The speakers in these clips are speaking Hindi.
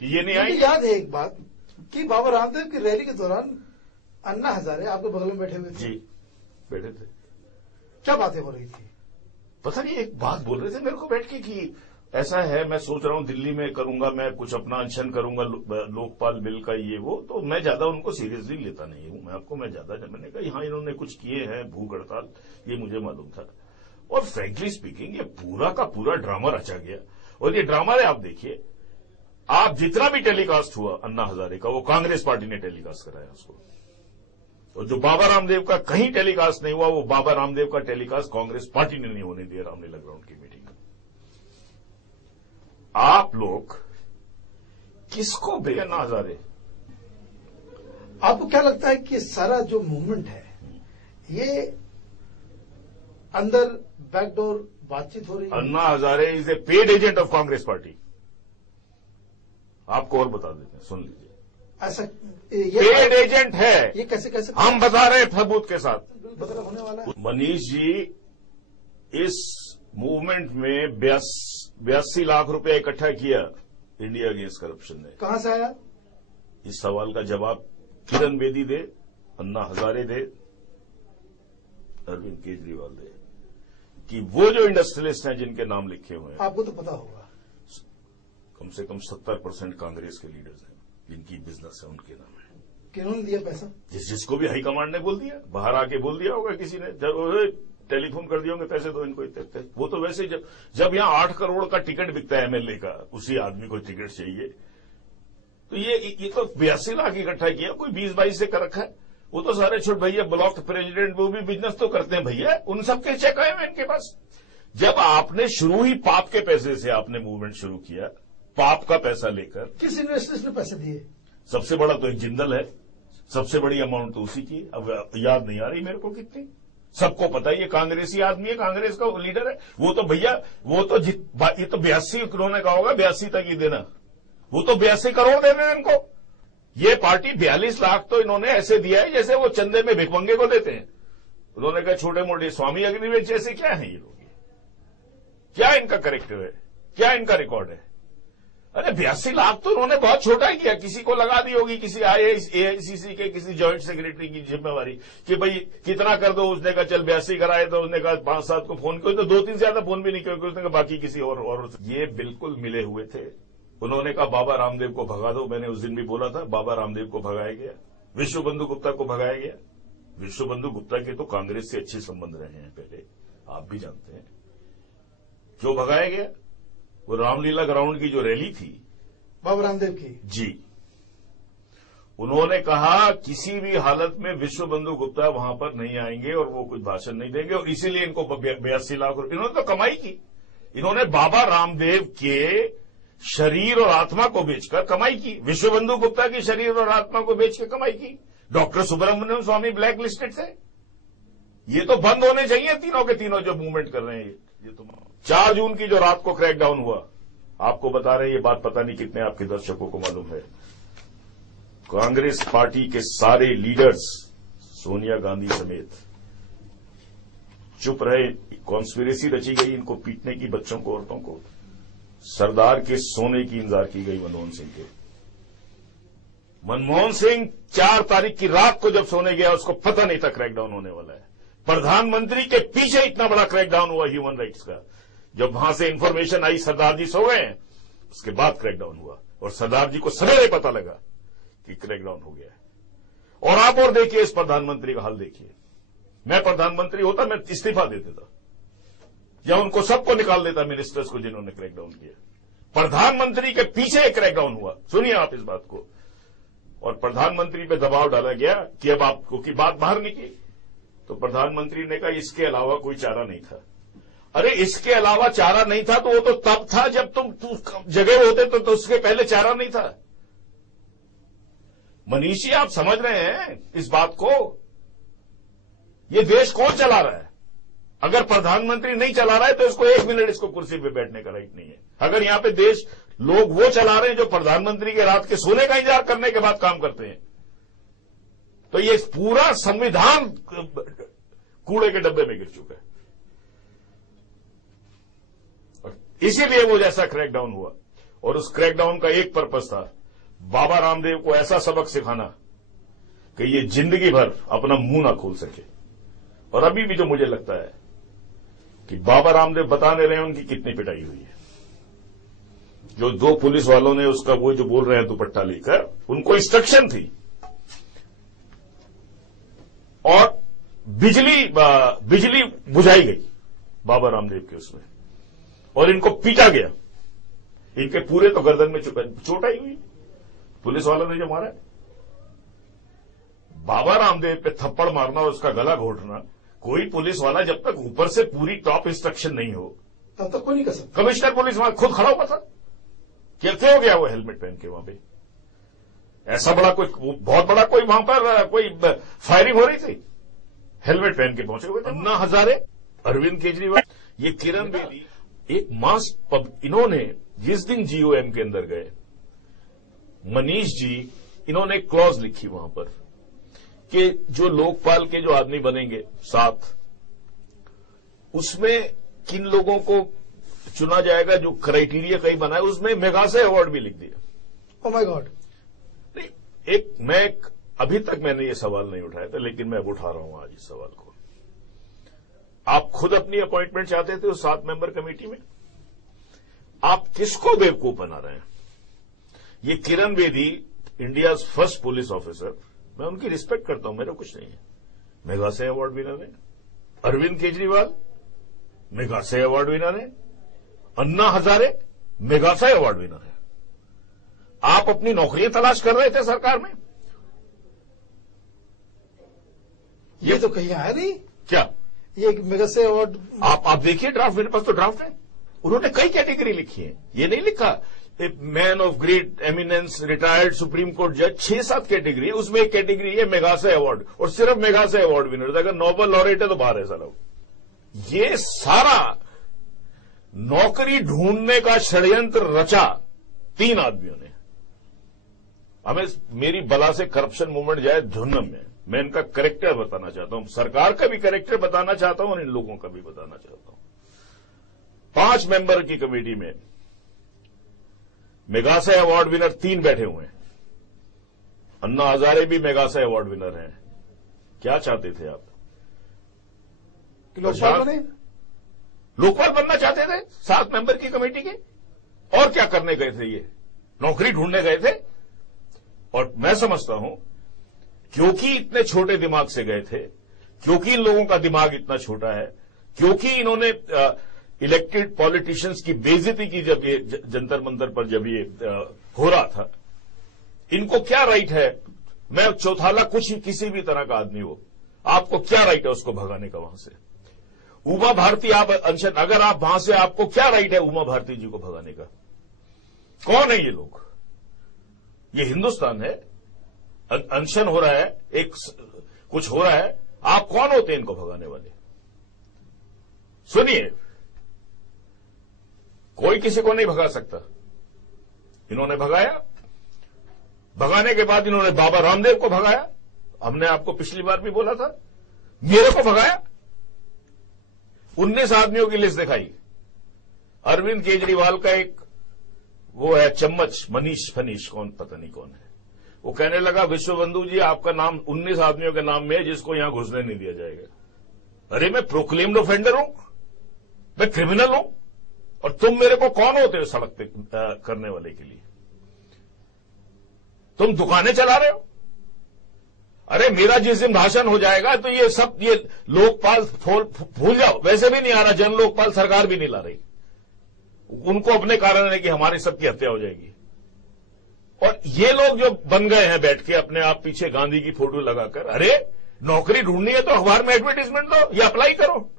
कि ये नहीं आई। याद है एक बात कि बाबा रामदेव की रैली के दौरान अन्ना हजारे आपके बगल में बैठे हुए थे। जी, बैठे थे। क्या बातें हो रही थी? पता नहीं, एक बात बोल रहे थे मेरे को बैठ के कि ऐसा है, मैं सोच रहा हूं दिल्ली में करूंगा, मैं कुछ अपना अनशन करूंगा लोकपाल बिल का, ये वो। तो मैं ज्यादा उनको सीरियसली लेता नहीं हूं, मैं ज्यादा, मैंने कहा हाँ इन्होंने कुछ किए हैं, भूख हड़ताल, ये मुझे मालूम था। और फ्रेंकली स्पीकिंग ये पूरा का पूरा ड्रामा रचा गया। और ये ड्रामा है, आप देखिए, आप जितना भी टेलीकास्ट हुआ अन्ना हजारे का, वो कांग्रेस पार्टी ने टेलीकास्ट कराया उसको। और जो बाबा रामदेव का कहीं टेलीकास्ट नहीं हुआ, वो बाबा रामदेव का टेलीकास्ट कांग्रेस पार्टी ने नहीं होने दिया रामलीला ग्राउंड की मीटिंग में। आप लोग किसको अन्ना हजारे? आपको क्या लगता है कि सारा जो मूवमेंट है, ये अंदर बैकडोर बातचीत हो रही है? Anna Hazare is a paid agent of Congress party. आपको और बता देते हैं, सुन लीजिए। ऐसा पेड एजेंट है। ये कैसे हम बता रहे हैं सबूत के साथ। होने वाला है? मनीष जी, इस मूवमेंट में 82 लाख रुपया इकट्ठा किया इंडिया अगेंस्ट करप्शन ने। कहां से आया? इस सवाल का जवाब किरण बेदी दे, अन्ना हजारे दे, अरविंद केजरीवाल दे, कि वो जो इंडस्ट्रियलिस्ट हैं जिनके नाम लिखे हुए हैं, आपको तो पता होगा, कम से कम 70% कांग्रेस के लीडर्स हैं जिनकी बिजनेस है, उनके नाम है। किन्होंने दिया पैसा? जिसको भी हाईकमांड ने बोल दिया, बाहर आके बोल दिया होगा किसी ने, जब टेलीफोन कर दिए होंगे पैसे दो इनको इतने। वो तो वैसे जब यहां 8 करोड़ का टिकट बिकता है एमएलए का, उसी आदमी को टिकट चाहिए। तो ये तो 82 लाख इकट्ठा किया, कोई 20-22 से कर रखा है। वो तो सारे छोट भैया ब्लॉक प्रेसिडेंट, वो भी बिजनेस तो करते हैं भैया, उन सबके चेक आए हैं इनके पास। जब आपने शुरू ही पाप के पैसे से आपने मूवमेंट शुरू किया, पाप का पैसा लेकर, किस इन्वेस्टर्स ने पैसे दिए? सबसे बड़ा तो एक जिंदल है, सबसे बड़ी अमाउंट तो उसी की, अब याद नहीं आ रही मेरे को कितनी। सबको पता है ये कांग्रेसी आदमी है, कांग्रेस का लीडर है। वो तो भैया, वो तो ये तो 82 उन्होंने कहा होगा, 82 तक ही देना, वो तो 82 करोड़ दे रहे हैं इनको। ये पार्टी 42 लाख तो इन्होंने ऐसे दिया है जैसे वो चंदे में भिखमंगे को देते हैं। उन्होंने कहा छोटे मोटे स्वामी अग्निवेश जैसे क्या है ये लोग, क्या इनका करेक्टर है, क्या इनका रिकॉर्ड है? अरे 82 लाख तो उन्होंने बहुत छोटा किया, किसी को लगा दी होगी, किसी एआईसीसी के किसी जॉइंट सेक्रेटरी की जिम्मेवारी कि भाई कितना कर दो। उसने कहा चल 82 कराए, तो उसने कहा 5-7 को फोन किया, तो 2-3 ज्यादा फोन भी नहीं किया, उसने कहा बाकी किसी और। ये बिल्कुल मिले हुए थे। उन्होंने कहा बाबा रामदेव को भगा दो, मैंने उस दिन भी बोला था, बाबा रामदेव को भगाया गया, विश्व बंधु गुप्ता को भगाया गया। विश्व बंधु गुप्ता के तो कांग्रेस से अच्छे संबंध रहे हैं पहले, आप भी जानते हैं। क्यों भगाया गया? वो रामलीला ग्राउंड की जो रैली थी बाबा रामदेव की, जी, उन्होंने कहा किसी भी हालत में विश्व बंधु गुप्ता वहां पर नहीं आएंगे और वो कुछ भाषण नहीं देंगे, और इसीलिए इनको 82 लाख रुपए इन्होंने तो कमाई की। इन्होंने बाबा रामदेव के शरीर और आत्मा को बेचकर कमाई की, विश्व बंधु गुप्ता की शरीर और आत्मा को बेच के कमाई की। डॉक्टर सुब्रमण्यम स्वामी ब्लैक लिस्टेड थे। ये तो बंद होने चाहिए तीनों के तीनों जो मूवमेंट कर रहे हैं। ये तो 4 जून की जो रात को क्रैकडाउन हुआ, आपको बता रहे हैं, ये बात पता नहीं कितने आपके दर्शकों को मालूम है। कांग्रेस पार्टी के सारे लीडर्स, सोनिया गांधी समेत, चुप रहे। कॉन्स्पिरेसी रची गई इनको पीटने की, बच्चों को, औरतों को। सरदार के सोने की इंतजार की गई मनमोहन सिंह के। मनमोहन सिंह 4 तारीख की रात को जब सोने गया, उसको पता नहीं था क्रैकडाउन होने वाला है। प्रधानमंत्री के पीछे इतना बड़ा क्रैकडाउन हुआ ह्यूमन राइट्स का। जब वहां से इंफॉर्मेशन आई सरदार जी सो गए, उसके बाद क्रैकडाउन हुआ, और सरदार जी को सवेरे पता लगा कि क्रैकडाउन हो गया है। और आप और देखिए इस प्रधानमंत्री का हाल देखिए। मैं प्रधानमंत्री होता, मैं इस्तीफा दे देता या उनको सबको निकाल देता, मिनिस्टर्स को जिन्होंने क्रैकडाउन किया। प्रधानमंत्री के पीछे क्रैकडाउन हुआ, सुनिए आप इस बात को। और प्रधानमंत्री पे दबाव डाला गया कि अब आपको की बात बाहर निकली, तो प्रधानमंत्री ने कहा इसके अलावा कोई चारा नहीं था। अरे इसके अलावा चारा नहीं था तो वो तो तब था जब तुम जगह होते तो उसके पहले चारा नहीं था। मनीष जी, आप समझ रहे हैं इस बात को? ये देश कौन चला रहा है? अगर प्रधानमंत्री नहीं चला रहा है तो इसको 1 मिनट इसको कुर्सी पे बैठने का राइट नहीं है। अगर यहां पे देश लोग वो चला रहे हैं जो प्रधानमंत्री के रात के सोने का इंतजार करने के बाद काम करते हैं, तो ये पूरा संविधान कूड़े के डब्बे में गिर चुका है। इसीलिए वो जैसा क्रैकडाउन हुआ। और उस क्रैकडाउन का एक पर्पस था, बाबा रामदेव को ऐसा सबक सिखाना कि ये जिंदगी भर अपना मुंह ना खोल सके। और अभी भी जो मुझे लगता है कि बाबा रामदेव बता नहीं रहे हैं उनकी कितनी पिटाई हुई है। जो 2 पुलिस वालों ने उसका वो जो बोल रहे हैं दुपट्टा लेकर, उनको इंस्ट्रक्शन थी और बिजली बुझाई गई बाबा रामदेव के उसमें, और इनको पीटा गया। इनके पूरे तो गर्दन में चोट आई हुई पुलिस वालों ने जो मारा। बाबा रामदेव पे थप्पड़ मारना और उसका गला घोटना, कोई पुलिस वाला जब तक ऊपर से पूरी टॉप इंस्ट्रक्शन नहीं हो तब तक कोई नहीं कर सकता। कमिश्नर पुलिस वहां खुद खड़ा हुआ था, क्या हो गया वो हेलमेट पहन के वहां पे? ऐसा बड़ा कोई बहुत बड़ा कोई वहां पर कोई फायरिंग हो रही थी, हेलमेट पहन के पहुंचे हुए थे। अन्ना हजारे, अरविंद केजरीवाल, ये किरण बेदी, एक मास इन्होंने जिस दिन जीओएम के अंदर गए, मनीष जी, इन्होंने एक क्लॉज लिखी वहां पर कि जो लोकपाल के जो आदमी बनेंगे 7, उसमें किन लोगों को चुना जाएगा, जो क्राइटेरिया कहीं बना है, उसमें मेघाशय अवार्ड भी लिख दिया। Oh my God. नहीं, अभी तक मैंने ये सवाल नहीं उठाया था, लेकिन मैं उठा रहा हूं आज इस सवाल को। आप खुद अपनी अपॉइंटमेंट चाहते थे उस 7 मेंबर कमेटी में, आप किसको बेवकूफ बना रहे हैं? ये Kiran Bedi, India first police officer, मैं उनकी रिस्पेक्ट करता हूं, मेरा कुछ नहीं है, मेघाशय अवार्ड विनर है। अरविंद केजरीवाल मेघाशय अवार्ड विनर है। अन्ना हजारे मेघाशय अवार्ड विनर है। आप अपनी नौकरियां तलाश कर रहे थे सरकार में, ये तो कहीं आया नहीं। क्या ये मेघाशय अवार्ड आप देखिए ड्राफ्ट, मेरे पास तो ड्राफ्ट है। उन्होंने कई कैटेगरी लिखी है, ये नहीं लिखा a man of great eminence, retired supreme court जज, 6-7 कैटेगरी, उसमें एक कैटेगरी है मेघाशय अवार्ड, और सिर्फ मेघाशय अवार्ड विनर। अगर नोबेल लॉरेट है तो बाहर है सारा। ये सारा नौकरी ढूंढने का षड्यंत्र रचा 3 आदमियों ने। हमें मेरी बला से करप्शन मूवमेंट जाए धुन्नम में, मैं इनका कैरेक्टर बताना चाहता हूं, सरकार का भी कैरेक्टर बताना चाहता हूं और इन लोगों का भी बताना चाहता हूं। 5 मेंबर की कमेटी में मेघाशय अवार्ड विनर 3 बैठे हुए हैं। अन्ना हजारे भी मेघाशय अवार्ड विनर हैं। क्या चाहते थे आप? लोकपाल बने? लोकपाल बनना चाहते थे 7 मेंबर की कमेटी के? और क्या करने गए थे? ये नौकरी ढूंढने गए थे। और मैं समझता हूं क्योंकि इतने छोटे दिमाग से गए थे, क्योंकि इन लोगों का दिमाग इतना छोटा है, क्योंकि इन्होंने इलेक्टेड पॉलिटिशियंस की बेइज्जती की जब ये जंतर मंतर पर जब ये हो रहा था, इनको क्या राइट है? मैं चौथाला कुछ ही किसी भी तरह का आदमी हो, आपको क्या राइट है उसको भगाने का वहां से? उमा भारती आप अनशन, अगर आप वहां से, आपको क्या राइट है उमा भारती जी को भगाने का? कौन है ये लोग? ये हिंदुस्तान है, अनशन हो रहा है, एक कुछ हो रहा है, आप कौन होते हैं इनको भगाने वाले? सुनिए, कोई किसी को नहीं भगा सकता। इन्होंने भगाया, भगाने के बाद इन्होंने बाबा रामदेव को भगाया। हमने आपको पिछली बार भी बोला था, मेरे को भगाया। 19 आदमियों की लिस्ट दिखाई। अरविंद केजरीवाल का एक वो है चम्मच, मनीष फनीश, कौन पता नहीं कौन है, वो कहने लगा विश्वबंधु जी आपका नाम 19 आदमियों के नाम में है जिसको यहां घुसने नहीं दिया जाएगा। अरे मैं प्रोक्लेम्ड ऑफेंडर हूं, मैं क्रिमिनल हूं, और तुम मेरे को कौन होते हो सड़क पे करने वाले के लिए? तुम दुकानें चला रहे हो। अरे मेरा जिस दिन भाषण हो जाएगा तो ये सब, ये लोकपाल भूल जाओ, वैसे भी नहीं आ रहा, जन लोकपाल सरकार भी नहीं ला रही। उनको अपने कारण है कि हमारी सबकी हत्या हो जाएगी। और ये लोग जो बन गए हैं बैठ के अपने आप पीछे गांधी की फोटो लगाकर, अरे नौकरी ढूंढनी है तो अखबार में एडवर्टीजमेंट दो या अप्लाई करो।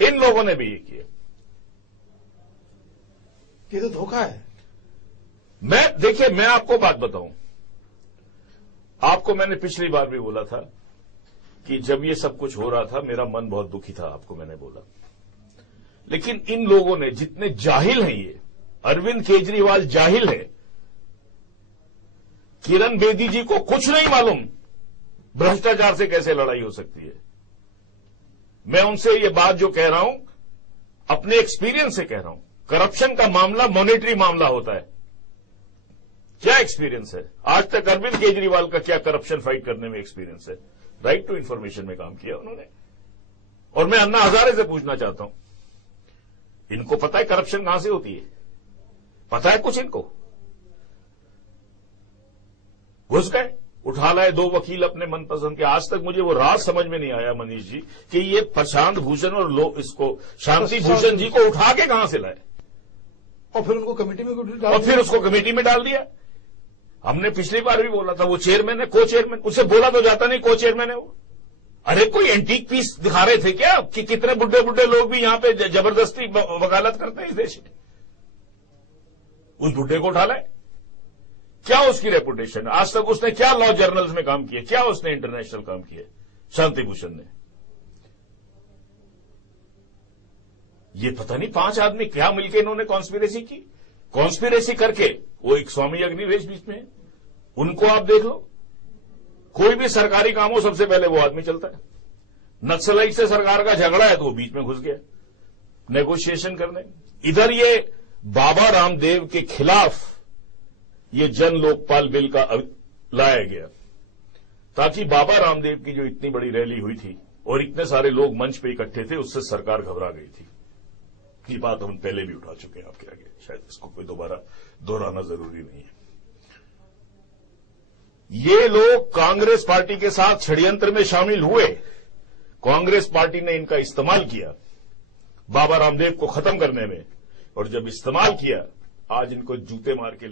इन लोगों ने भी ये किया। ये तो धोखा है। देखिए मैं आपको बात बताऊं, आपको मैंने पिछली बार भी बोला था कि जब ये सब कुछ हो रहा था मेरा मन बहुत दुखी था, आपको मैंने बोला। लेकिन इन लोगों ने, जितने जाहिल हैं ये, अरविंद केजरीवाल जाहिल है, किरण बेदी जी को कुछ नहीं मालूम भ्रष्टाचार से कैसे लड़ाई हो सकती है। मैं उनसे ये बात जो कह रहा हूं अपने एक्सपीरियंस से कह रहा हूं, करप्शन का मामला मॉनेटरी मामला होता है। क्या एक्सपीरियंस है आज तक अरविंद केजरीवाल का? क्या करप्शन फाइट करने में एक्सपीरियंस है? राइट टू इंफॉर्मेशन में काम किया उन्होंने। और मैं अन्ना हजारे से पूछना चाहता हूं, इनको पता है करप्शन कहां से होती है? पता है कुछ इनको? घुस गए, उठा लाए 2 वकील अपने मनपसंद के। आज तक मुझे वो राज समझ में नहीं आया मनीष जी कि ये प्रशांत भूषण और इसको शांति भूषण जी को उठा के कहां से लाए और फिर उनको कमेटी में और फिर उसको कमेटी में डाल दिया। हमने पिछली बार भी बोला था वो चेयरमैन है, को चेयरमैन, उसे बोला तो जाता नहीं को चेयरमैन है वो। अरे कोई एंटीक पीस दिखा रहे थे क्या कि कितने बुड्ढे बुड्ढे लोग भी यहां पे जबरदस्ती वकालत करते हैं इस देश में? उस बुड्ढे को उठा लाए। क्या उसकी रेपुटेशन? आज तक उसने क्या लॉ जर्नल्स में काम किया? क्या उसने इंटरनेशनल काम किया शांति भूषण ने? ये पता नहीं 5 आदमी क्या मिलकर इन्होंने कॉन्स्पिरेसी की। कॉन्स्पिरेसी करके वो एक स्वामी अग्निवेश बीच में है, उनको आप देख लो। कोई भी सरकारी काम हो सबसे पहले वो आदमी चलता है। नक्सलाइट से सरकार का झगड़ा है तो वो बीच में घुस गया नेगोशिएशन करने। इधर ये बाबा रामदेव के खिलाफ ये जन लोकपाल बिल का लाया गया ताकि बाबा रामदेव की जो इतनी बड़ी रैली हुई थी और इतने सारे लोग मंच पे इकट्ठे थे, उससे सरकार घबरा गई थी। ये बात हम पहले भी उठा चुके हैं आपके आगे, शायद इसको कोई दोबारा दोहराना जरूरी नहीं है। ये लोग कांग्रेस पार्टी के साथ षड्यंत्र में शामिल हुए। कांग्रेस पार्टी ने इनका इस्तेमाल किया बाबा रामदेव को खत्म करने में, और जब इस्तेमाल किया आज इनको जूते मार के